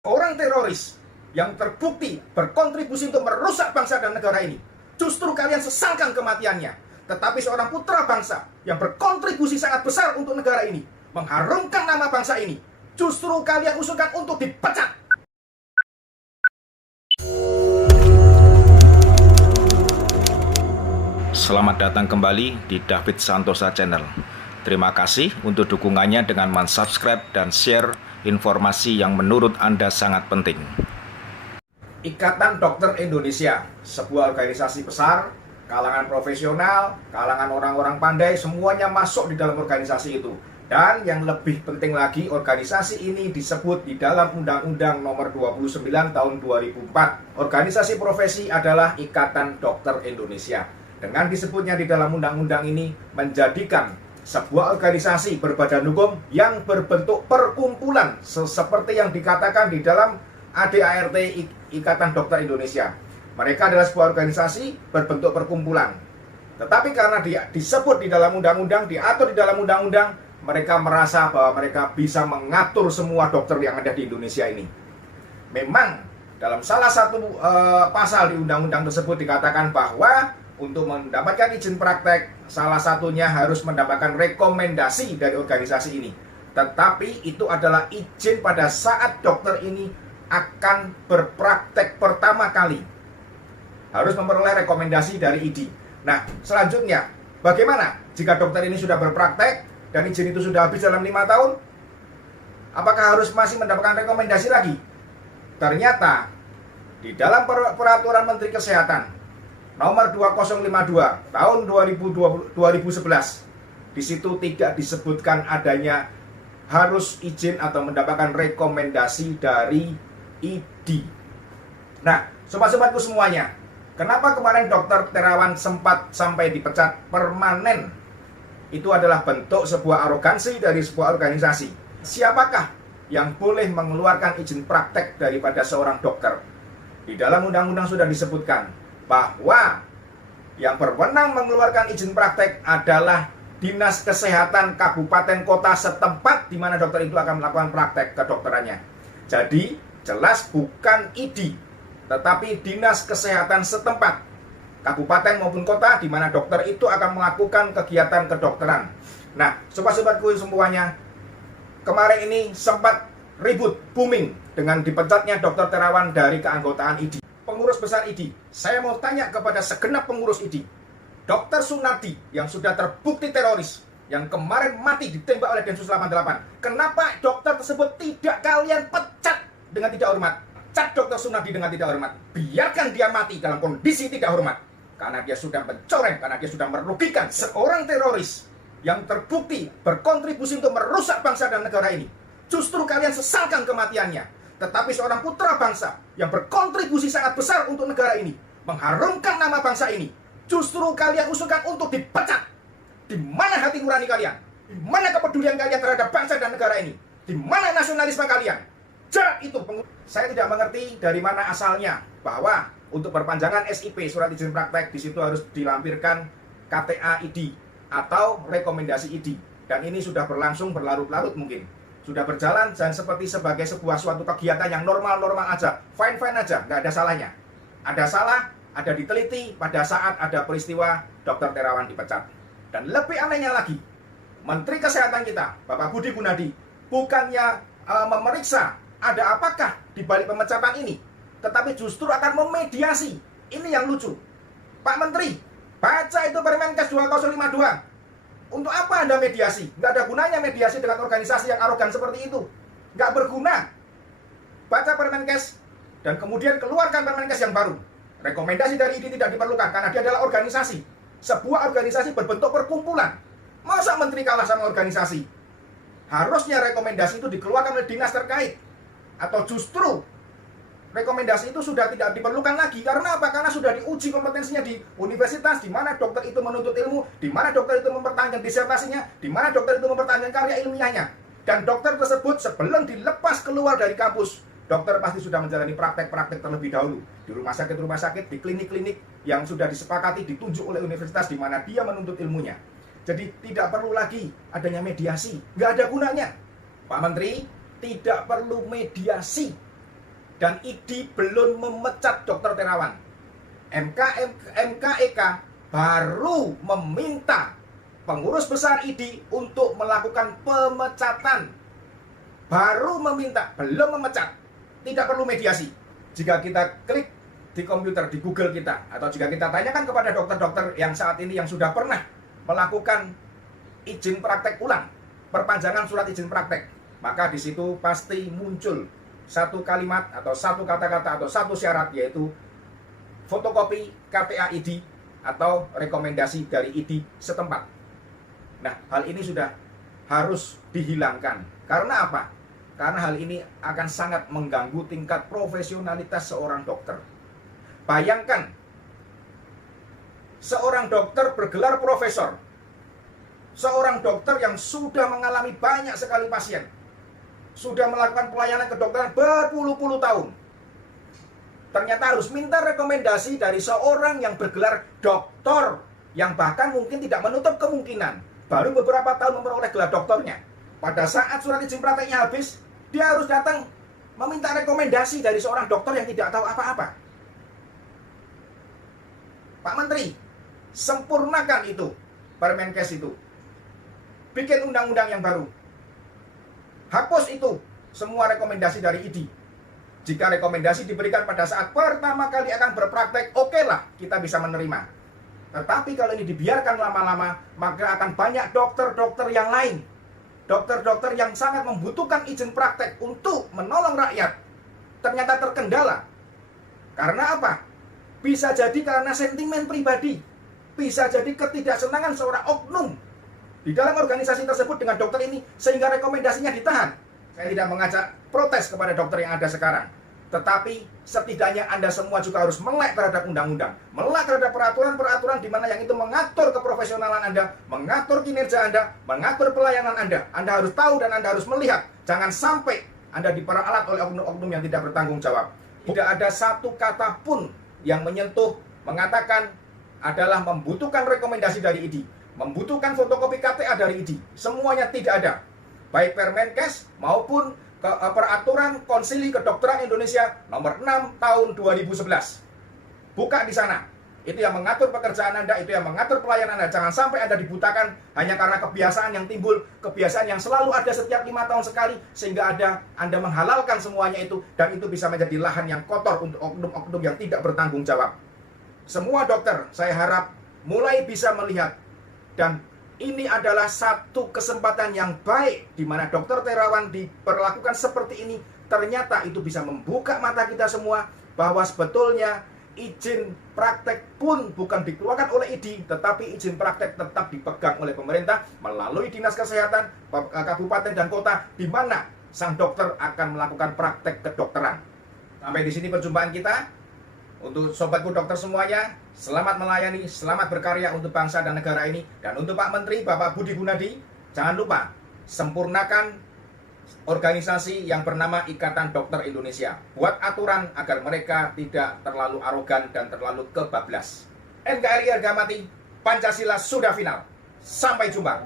Orang teroris yang terbukti berkontribusi untuk merusak bangsa dan negara ini, justru kalian sesalkan kematiannya. Tetapi seorang putra bangsa yang berkontribusi sangat besar untuk negara ini, mengharumkan nama bangsa ini, justru kalian usulkan untuk dipecat. Selamat datang kembali di David Santosa Channel. Terima kasih untuk dukungannya dengan subscribe dan share informasi yang menurut Anda sangat penting. Ikatan Dokter Indonesia, sebuah organisasi besar, kalangan profesional, kalangan orang-orang pandai, semuanya masuk di dalam organisasi itu. Dan yang lebih penting lagi, organisasi ini disebut di dalam Undang-Undang Nomor 29 Tahun 2004. Organisasi profesi adalah Ikatan Dokter Indonesia. Dengan disebutnya di dalam undang-undang ini, menjadikan sebuah organisasi berbadan hukum yang berbentuk perkumpulan seperti yang dikatakan di dalam ADART Ikatan Dokter Indonesia. Mereka adalah sebuah organisasi berbentuk perkumpulan. Tetapi karena disebut di dalam undang-undang, diatur di dalam undang-undang, mereka merasa bahwa mereka bisa mengatur semua dokter yang ada di Indonesia ini. Memang dalam salah satu pasal di undang-undang tersebut dikatakan bahwa untuk mendapatkan izin praktek, salah satunya harus mendapatkan rekomendasi dari organisasi ini. Tetapi itu adalah izin pada saat dokter ini akan berpraktek pertama kali. Harus memperoleh rekomendasi dari ID. Nah, selanjutnya, bagaimana jika dokter ini sudah berpraktek dan izin itu sudah habis dalam 5 tahun? Apakah harus masih mendapatkan rekomendasi lagi? Ternyata, di dalam peraturan Menteri Kesehatan Nomor 2052 tahun 2011, di situ tidak disebutkan adanya harus izin atau mendapatkan rekomendasi dari ID. Nah, sobat-sobatku semuanya, kenapa kemarin Dokter Terawan sempat sampai dipecat permanen? Itu adalah bentuk sebuah arogansi dari sebuah organisasi. Siapakah yang boleh mengeluarkan izin praktek daripada seorang dokter? Di dalam undang-undang sudah disebutkan bahwa yang berwenang mengeluarkan izin praktek adalah Dinas Kesehatan Kabupaten Kota setempat di mana dokter itu akan melakukan praktek kedokterannya. Jadi jelas bukan ID, tetapi Dinas Kesehatan setempat, kabupaten maupun kota di mana dokter itu akan melakukan kegiatan kedokteran. Nah, sobat-sobatku semuanya, kemarin ini sempat ribut, booming dengan dipecatnya Dokter Terawan dari keanggotaan ID. Pengurus besar ID, saya mau tanya kepada segenap pengurus ID. Dr. Sunardi yang sudah terbukti teroris, yang kemarin mati ditembak oleh Densus 88, kenapa dokter tersebut tidak kalian pecat dengan tidak hormat? Cat Dr. Sunardi dengan tidak hormat. Biarkan dia mati dalam kondisi tidak hormat. Karena dia sudah mencoreng, karena dia sudah merugikan seorang teroris yang terbukti berkontribusi untuk merusak bangsa dan negara ini. Justru kalian sesalkan kematiannya. Tetapi seorang putra bangsa yang berkontribusi sangat besar untuk negara ini, mengharumkan nama bangsa ini, justru kalian usulkan untuk dipecat. Di mana hati nurani kalian? Di mana kepedulian kalian terhadap bangsa dan negara ini? Di mana nasionalisme kalian? Jarak itu. Saya tidak mengerti dari mana asalnya bahwa untuk perpanjangan SIP, surat izin praktek, di situ harus dilampirkan KTA ID atau rekomendasi ID. Dan ini sudah berlangsung berlarut-larut mungkin. Sudah berjalan dan seperti sebagai sebuah suatu kegiatan yang normal-normal aja, fine-fine aja, nggak ada salahnya. Ada salah, ada diteliti pada saat ada peristiwa Dokter Terawan dipecat. Dan lebih anehnya lagi, Menteri Kesehatan kita, Bapak Budi Gunadi, bukannya memeriksa ada apakah di balik pemecatan ini, tetapi justru akan memediasi. Ini yang lucu. Pak Menteri, baca itu Permenkes 2052. Untuk apa Anda mediasi? Nggak ada gunanya mediasi dengan organisasi yang arogan seperti itu. Nggak berguna. Baca Permenkes dan kemudian keluarkan Permenkes yang baru. Rekomendasi dari ID tidak diperlukan karena dia adalah organisasi. Sebuah organisasi berbentuk perkumpulan. Masa menteri kalah sama organisasi? Harusnya rekomendasi itu dikeluarkan oleh dinas terkait. Atau justru rekomendasi itu sudah tidak diperlukan lagi. Karena apa? Karena sudah diuji kompetensinya di universitas, di mana dokter itu menuntut ilmu, di mana dokter itu mempertahankan disertasinya, di mana dokter itu mempertahankan karya ilmiahnya. Dan dokter tersebut sebelum dilepas keluar dari kampus, dokter pasti sudah menjalani praktek-praktek terlebih dahulu. Di rumah sakit, di klinik-klinik yang sudah disepakati ditunjuk oleh universitas di mana dia menuntut ilmunya. Jadi tidak perlu lagi adanya mediasi. Nggak ada gunanya. Pak Menteri, tidak perlu mediasi. dan ID belum memecat Dr. Terawan. MKEK baru meminta pengurus besar ID untuk melakukan pemecatan. Baru meminta, belum memecat. Tidak perlu mediasi. Jika kita klik di komputer, di Google kita, atau jika kita tanyakan kepada dokter-dokter yang saat ini yang sudah pernah melakukan izin praktek ulang, perpanjangan surat izin praktek, maka di situ pasti muncul satu kalimat atau satu kata-kata atau satu syarat, yaitu fotokopi KTA ID atau rekomendasi dari ID setempat. Nah, hal ini sudah harus dihilangkan. Karena apa? Karena hal ini akan sangat mengganggu tingkat profesionalitas seorang dokter. Bayangkan, seorang dokter bergelar profesor, seorang dokter yang sudah mengalami banyak sekali pasien, sudah melakukan pelayanan kedokteran berpuluh-puluh tahun, ternyata harus minta rekomendasi dari seorang yang bergelar doktor, yang bahkan mungkin tidak menutup kemungkinan baru beberapa tahun memperoleh gelar doktornya. Pada saat surat izin prakteknya habis, dia harus datang meminta rekomendasi dari seorang dokter yang tidak tahu apa-apa. Pak Menteri, sempurnakan itu, Permenkes itu. Bikin undang-undang yang baru. Hapus itu semua rekomendasi dari ID. Jika rekomendasi diberikan pada saat pertama kali akan berpraktek, oke lah, kita bisa menerima. Tetapi kalau ini dibiarkan lama-lama, maka akan banyak dokter-dokter yang lain, dokter-dokter yang sangat membutuhkan izin praktek untuk menolong rakyat, ternyata terkendala. Karena apa? Bisa jadi karena sentimen pribadi, bisa jadi ketidaksenangan seorang oknum di dalam organisasi tersebut dengan dokter ini, sehingga rekomendasinya ditahan. Saya tidak mengajak protes kepada dokter yang ada sekarang, tetapi setidaknya Anda semua juga harus melek terhadap undang-undang, melek terhadap peraturan-peraturan di mana yang itu mengatur keprofesionalan Anda, mengatur kinerja Anda, mengatur pelayanan Anda. Anda harus tahu dan Anda harus melihat. Jangan sampai Anda diperalat oleh oknum-oknum yang tidak bertanggung jawab. Tidak ada satu kata pun yang menyentuh, mengatakan adalah membutuhkan rekomendasi dari ID, membutuhkan fotokopi KTA dari ID. Semuanya tidak ada. Baik Permenkes maupun peraturan Konsili Kedokteran Indonesia nomor 6 tahun 2011. Buka di sana. Itu yang mengatur pekerjaan Anda, itu yang mengatur pelayanan Anda. Jangan sampai Anda dibutakan hanya karena kebiasaan yang timbul, kebiasaan yang selalu ada setiap 5 tahun sekali, sehingga Anda menghalalkan semuanya itu, dan itu bisa menjadi lahan yang kotor untuk oknum-oknum yang tidak bertanggung jawab. Semua dokter, saya harap mulai bisa melihat, dan ini adalah satu kesempatan yang baik di mana Dr. Terawan diperlakukan seperti ini. Ternyata itu bisa membuka mata kita semua bahwa sebetulnya izin praktek pun bukan dikeluarkan oleh ID, tetapi izin praktek tetap dipegang oleh pemerintah melalui Dinas Kesehatan, kabupaten dan kota, di mana sang dokter akan melakukan praktek kedokteran. Sampai di sini perjumpaan kita. Untuk sobatku dokter semuanya, selamat melayani, selamat berkarya untuk bangsa dan negara ini. Dan untuk Pak Menteri, Bapak Budi Gunadi, jangan lupa sempurnakan organisasi yang bernama Ikatan Dokter Indonesia. Buat aturan agar mereka tidak terlalu arogan dan terlalu kebablas. NKRI harga mati, Pancasila sudah final. Sampai jumpa.